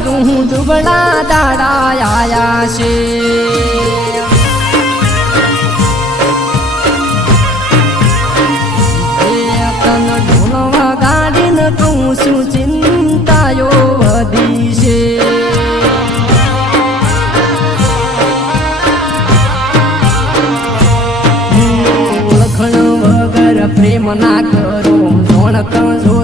કરું દુબળા દાડા આયા છે તન ઢોલવા ચિંતાયો વધી છે ઓળખણ વગર પ્રેમ ના કરો જોણ જોત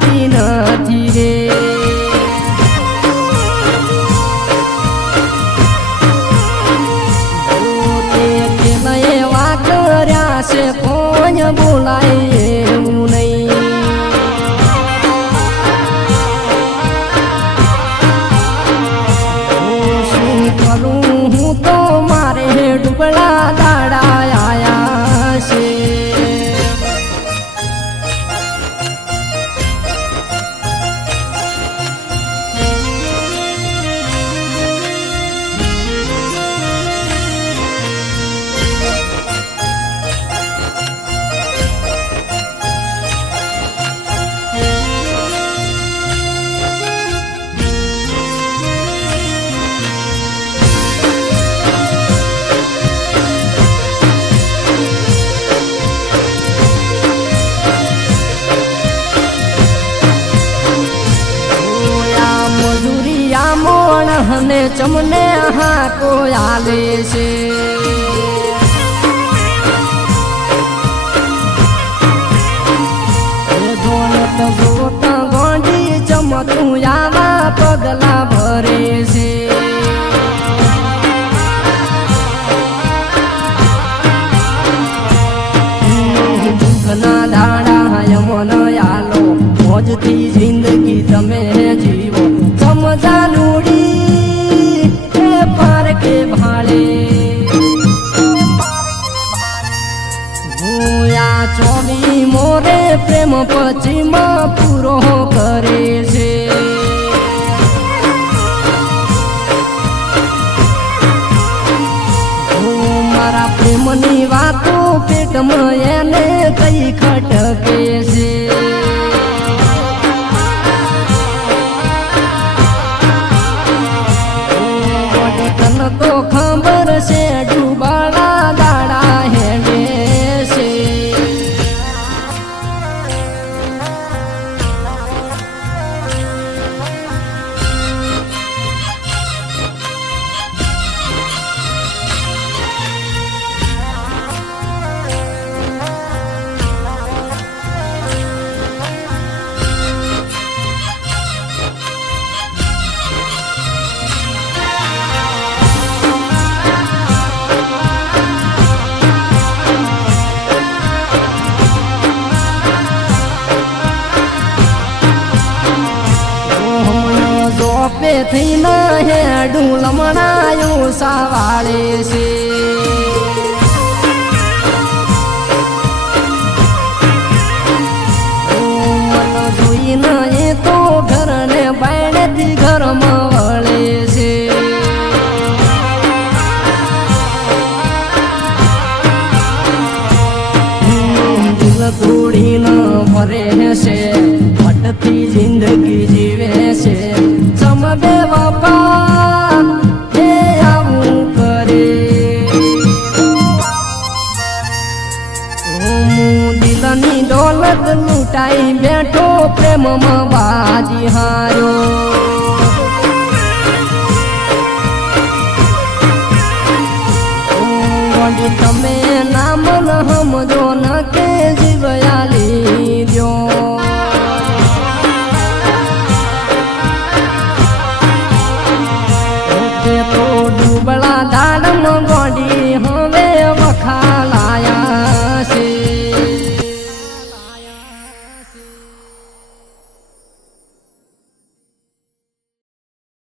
લાગતી નથી રે. મોણ હને ચમને હાકો આલે છે? એ તો ગોંડી ચમતું મોરે પછી માં પૂરો કરે છે. મારા પ્રેમની વાતો પેટમાં એને કઈ ખટકે થઈને હેડું લમણાયું સાવાળે છે. લૂંટાઈ બેઠો પ્રેમમાં બાજી હારો. તમે